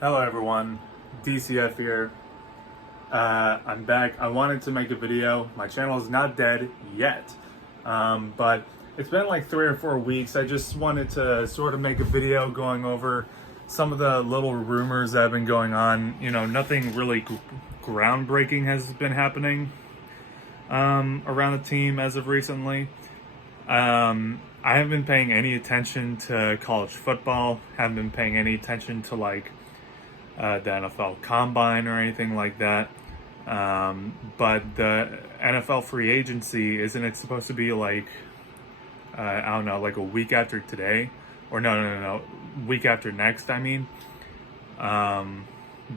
Hello everyone, DCF here. I'm back. I wanted to make a video. My channel is not dead yet, but it's been like 3 or 4 weeks. I just wanted to sort of make a video going over some of the little rumors that have been going on. You know, nothing really groundbreaking has been happening around the team as of recently. I haven't been paying any attention to college football. Haven't been paying any attention to the NFL Combine or anything like that. But the NFL free agency, isn't it supposed to be like, I don't know, like a week after today? Or no, week after next, I mean.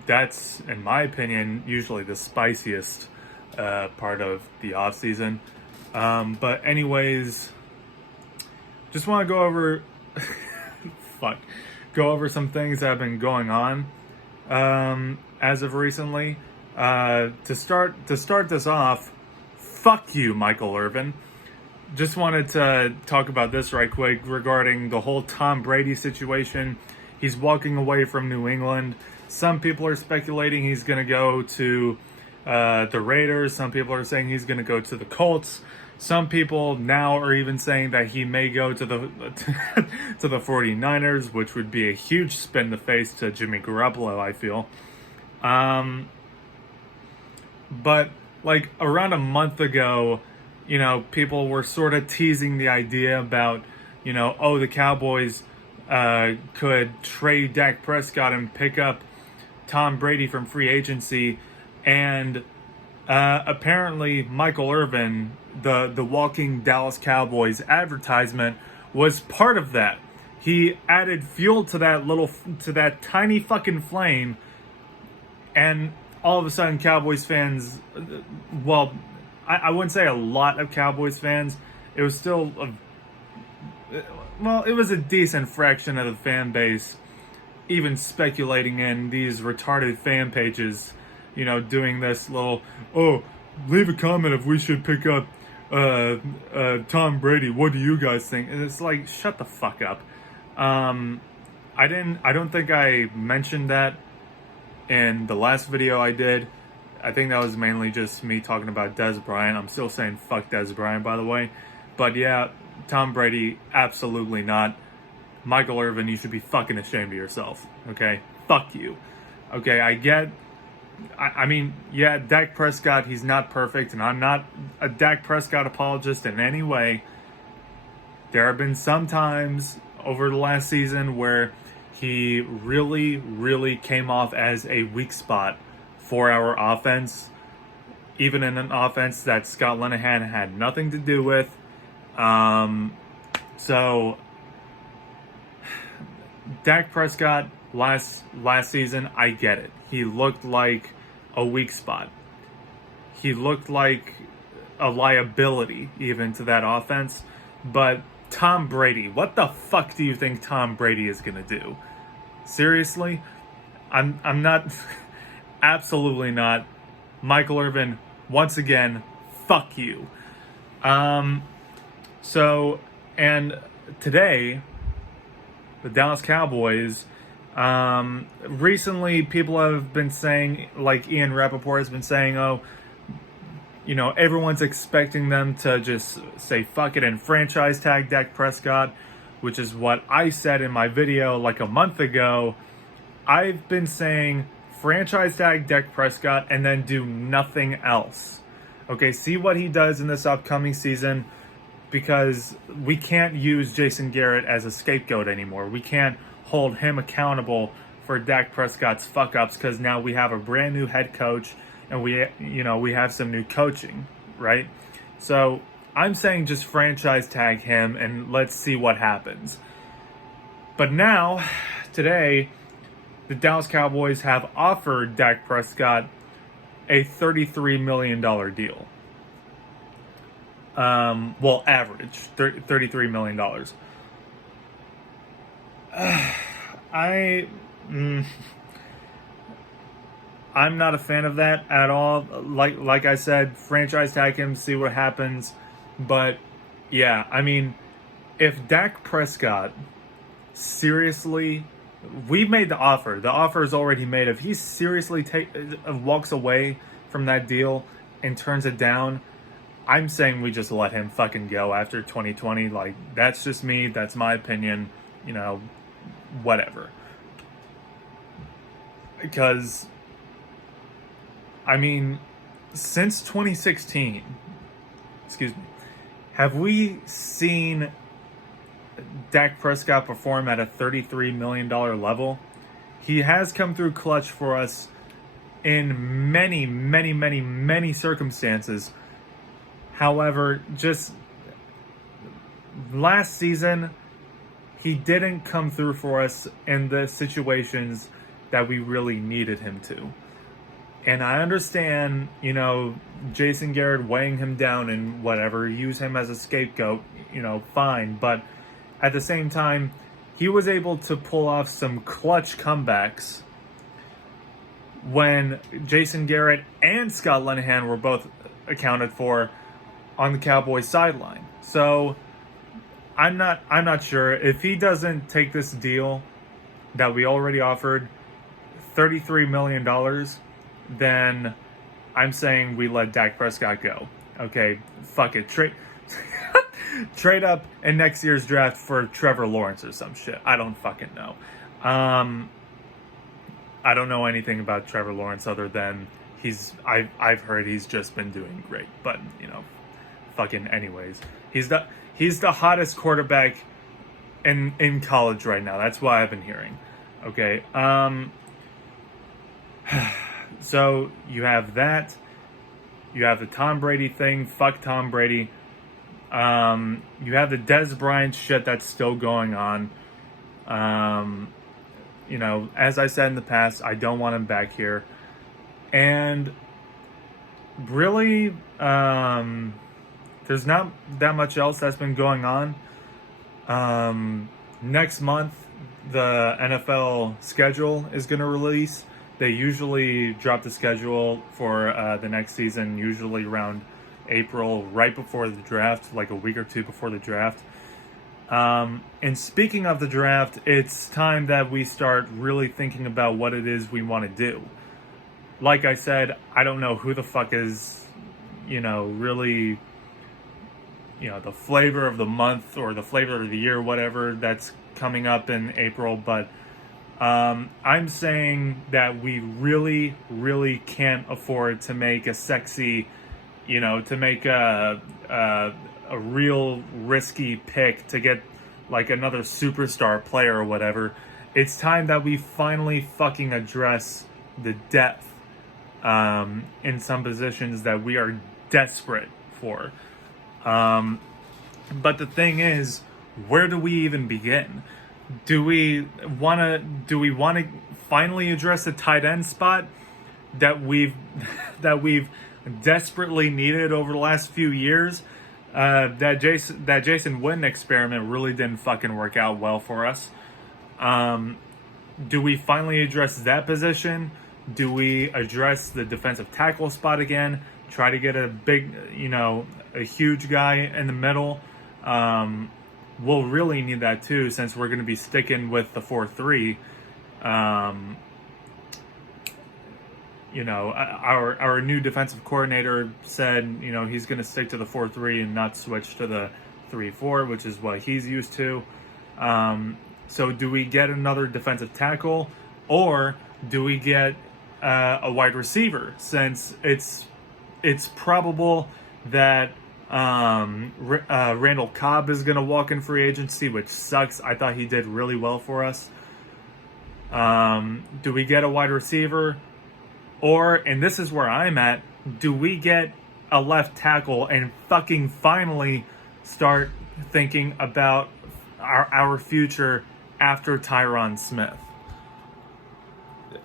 That's, in my opinion, usually the spiciest part of the offseason. But anyways, just want to go over, go over some things that have been going on as of recently. To start this off, fuck you, Michael Irvin. Just wanted to talk about this right quick regarding the whole Tom Brady situation. He's walking away from New England. Some people are speculating he's going to go to the Raiders. Some people are saying he's going to go to the Colts. Some people now are even saying that he may go to the to the 49ers, which would be a huge spin in the face to Jimmy Garoppolo, I feel. But like around a month ago, you know, people were sort of teasing the idea about, you know, oh, the Cowboys could trade Dak Prescott and pick up Tom Brady from free agency. And apparently Michael Irvin, the walking Dallas Cowboys advertisement, was part of that. He added fuel to that tiny fucking flame, and all of a sudden Cowboys fans, well, I wouldn't say a lot of Cowboys fans. It was still it was a decent fraction of the fan base even speculating in these retarded fan pages, you know, doing this little, oh, leave a comment if we should pick up Tom Brady. What do you guys think? And it's like, shut the fuck up. I don't think I mentioned that in the last video I did. I think that was mainly just me talking about Dez Bryant. I'm still saying fuck Dez Bryant, by the way. But yeah, Tom Brady, absolutely not. Michael Irvin, you should be fucking ashamed of yourself, okay? Fuck you. Okay, I mean, yeah, Dak Prescott, he's not perfect, and I'm not a Dak Prescott apologist in any way. There have been some times over the last season where he really, really came off as a weak spot for our offense, even in an offense that Scott Linehan had nothing to do with. So Dak Prescott last season, I get it. He looked like a weak spot. He looked like a liability even to that offense. But Tom Brady, what the fuck do you think Tom Brady is gonna do? Seriously? I'm not absolutely not. Michael Irvin, once again, fuck you. So, and today, the Dallas Cowboys, recently people have been saying, like Ian Rappaport has been saying, oh, you know, everyone's expecting them to just say fuck it and franchise tag Dak Prescott, which is what I said in my video like a month ago. I've been saying franchise tag Dak Prescott and then do nothing else. Okay, see what he does in this upcoming season, because we can't use Jason Garrett as a scapegoat anymore. We can't hold him accountable for Dak Prescott's fuck-ups, because now we have a brand new head coach and we have some new coaching, right? So I'm saying just franchise tag him and let's see what happens. But now, today, the Dallas Cowboys have offered Dak Prescott a $33 million deal. Well, average $33 million. I'm not a fan of that at all. Like I said, franchise tag him, see what happens. But yeah, I mean, if Dak Prescott seriously we made the offer. The offer is already made. If he seriously walks away from that deal and turns it down, I'm saying we just let him fucking go after 2020. Like, that's just me. That's my opinion. You know, whatever. Because, I mean, since 2016, excuse me, have we seen Dak Prescott perform at a $33 million level? He has come through clutch for us in many, many, many, many circumstances. However, just last season, he didn't come through for us in the situations that we really needed him to. And I understand, you know, Jason Garrett weighing him down and whatever, use him as a scapegoat, you know, fine. But at the same time, he was able to pull off some clutch comebacks when Jason Garrett and Scott Linehan were both accounted for on the Cowboys sideline. So I'm not sure if he doesn't take this deal that we already offered, $33 million, then I'm saying we let Dak Prescott go. Okay, fuck it. Trade up in next year's draft for Trevor Lawrence or some shit. I don't fucking know. I don't know anything about Trevor Lawrence other than I've heard he's just been doing great. But, you know, fucking anyways. He's the hottest quarterback in college right now. That's what I've been hearing. Okay. So you have that. You have the Tom Brady thing. Fuck Tom Brady. You have the Dez Bryant shit that's still going on. You know, as I said in the past, I don't want him back here. And really, there's not that much else that's been going on. Next month, the NFL schedule is going to release. They usually drop the schedule for the next season, usually around April, right before the draft, like a week or two before the draft. And speaking of the draft, it's time that we start really thinking about what it is we want to do. Like I said, I don't know who the fuck is, you know, really, you know, the flavor of the month or the flavor of the year, whatever, that's coming up in April. But I'm saying that we really, really can't afford to make a sexy, you know, to make a real risky pick to get like another superstar player or whatever. It's time that we finally fucking address the depth in some positions that we are desperate for. But the thing is, where do we even begin? Do we want to finally address the tight end spot that we've desperately needed over the last few years? That Jason Witten experiment really didn't fucking work out well for us. Do we finally address that position? Do we address the defensive tackle spot again? Try to get a big, you know, a huge guy in the middle. We'll really need that too, since we're going to be sticking with the 4-3. You know, our new defensive coordinator said, you know, he's going to stick to the 4-3 and not switch to the 3-4, which is what he's used to. So do we get another defensive tackle, or do we get a wide receiver? Since it's probable that Randall Cobb is going to walk in free agency, which sucks. I thought he did really well for us. Do we get a wide receiver? Or, and this is where I'm at, do we get a left tackle and fucking finally start thinking about our future after Tyron Smith?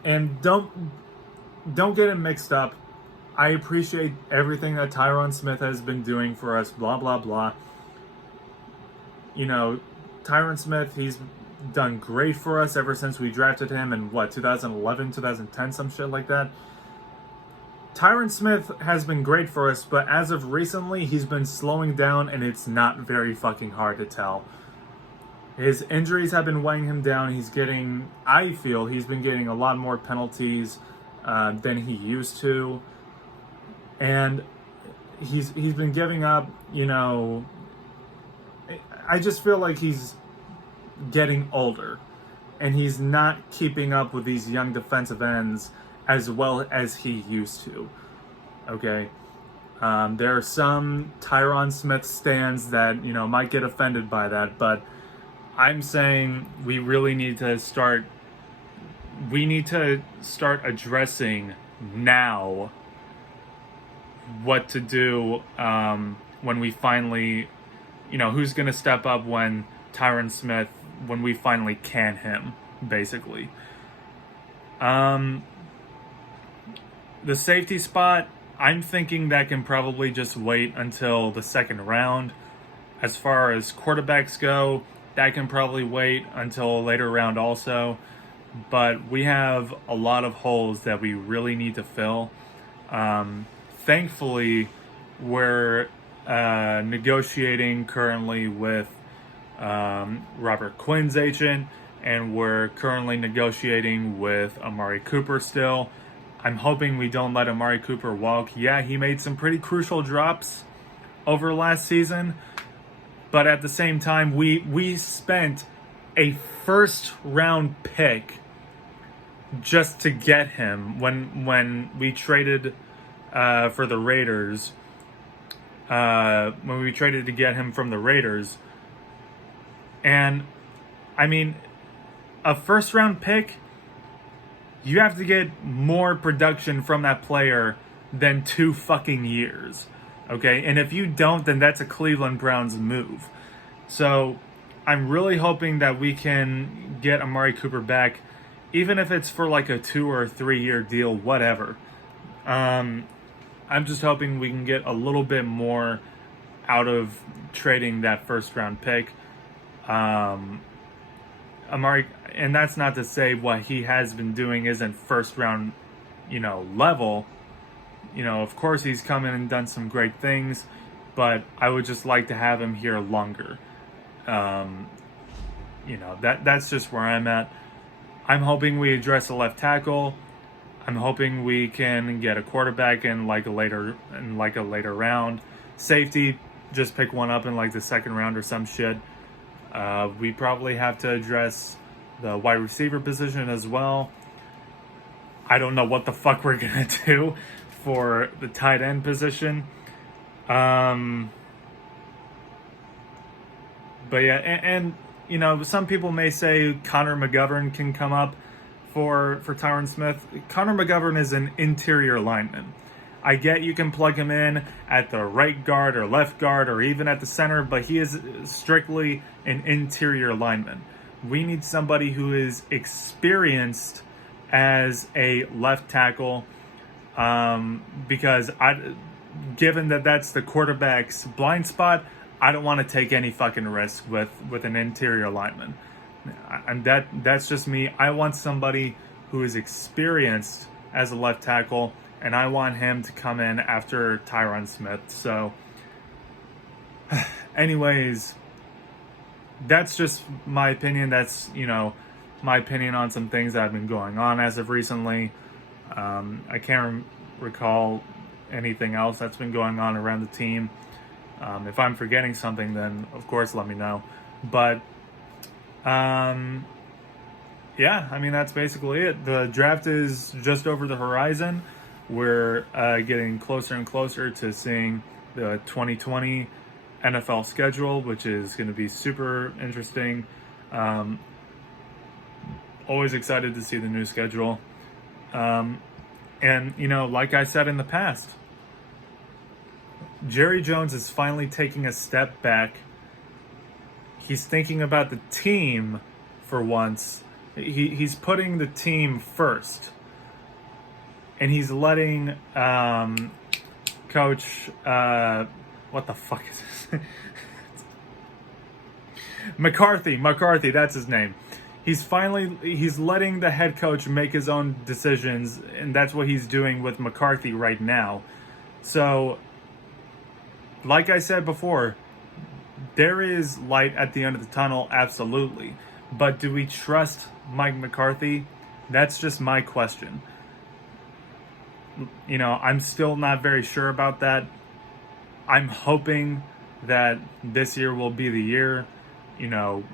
And don't get it mixed up. I appreciate everything that Tyron Smith has been doing for us, blah, blah, blah. You know, Tyron Smith, he's done great for us ever since we drafted him in, 2011, 2010, some shit like that. Tyron Smith has been great for us, but as of recently, he's been slowing down, and it's not very fucking hard to tell. His injuries have been weighing him down. I feel he's been getting a lot more penalties than he used to. And he's been giving up, I just feel like he's getting older. And he's not keeping up with these young defensive ends as well as he used to. Okay? There are some Tyron Smith stands that, might get offended by that, but I'm saying we need to start addressing now what to do when we finally, who's going to step up when we finally can him, basically. The safety spot, I'm thinking that can probably just wait until the second round. As far as quarterbacks go, that can probably wait until a later round also. But we have a lot of holes that we really need to fill. Thankfully, we're negotiating currently with Robert Quinn's agent, and we're currently negotiating with Amari Cooper still. I'm hoping we don't let Amari Cooper walk. Yeah, he made some pretty crucial drops over last season, but at the same time, we spent a first round pick just to get him when we traded for the Raiders. When we traded to get him from the Raiders. And, I mean, a first round pick, you have to get more production from that player than 2 fucking years. Okay? And if you don't, then that's a Cleveland Browns move. So, I'm really hoping that we can get Amari Cooper back, even if it's for like a 2 or 3 year deal, whatever. I'm just hoping we can get a little bit more out of trading that first round pick. Amari, and that's not to say what he has been doing isn't first round, level. Of course he's come in and done some great things, but I would just like to have him here longer. That's just where I'm at. I'm hoping we address the left tackle. I'm hoping we can get a quarterback in like a later round. Safety, just pick one up in like the second round or some shit. We probably have to address the wide receiver position as well. I don't know what the fuck we're gonna do for the tight end position. But yeah, and some people may say Connor McGovern can come up for Tyron Smith. Connor McGovern is an interior lineman. I get you can plug him in at the right guard or left guard or even at the center, but he is strictly an interior lineman. We need somebody who is experienced as a left tackle, because given that that's the quarterback's blind spot, I don't want to take any fucking risk with an interior lineman. And that's just me. I want somebody who is experienced as a left tackle, and I want him to come in after Tyron Smith. So, anyways, that's just my opinion. That's, my opinion on some things that have been going on as of recently. I can't recall anything else that's been going on around the team. If I'm forgetting something, then of course let me know. But, yeah, I mean, that's basically it. The draft is just over the horizon. We're getting closer and closer to seeing the 2020 NFL schedule, which is going to be super interesting. Always excited to see the new schedule. And, like I said in the past, Jerry Jones is finally taking a step back. He's thinking about the team for once. He's putting the team first. And he's letting Coach, what the fuck is this? McCarthy, that's his name. He's letting the head coach make his own decisions, and that's what he's doing with McCarthy right now. So, like I said before, there is light at the end of the tunnel, absolutely. But do we trust Mike McCarthy? That's just my question. You know, I'm still not very sure about that. I'm hoping that this year will be the year. You know,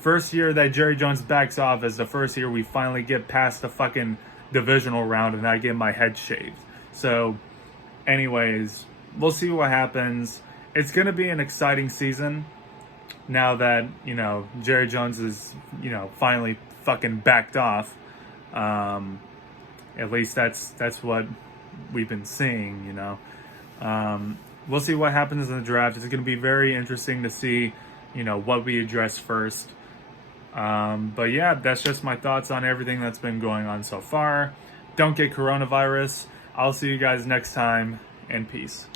first year that Jerry Jones backs off is the first year we finally get past the fucking divisional round and I get my head shaved. So, anyways, we'll see what happens. It's going to be an exciting season now that, you know, Jerry Jones is, you know, finally fucking backed off. At least that's what we've been seeing, you know. We'll see what happens in the draft. It's going to be very interesting to see, you know, what we address first. But yeah, that's just my thoughts on everything that's been going on so far. Don't get coronavirus. I'll see you guys next time, and peace.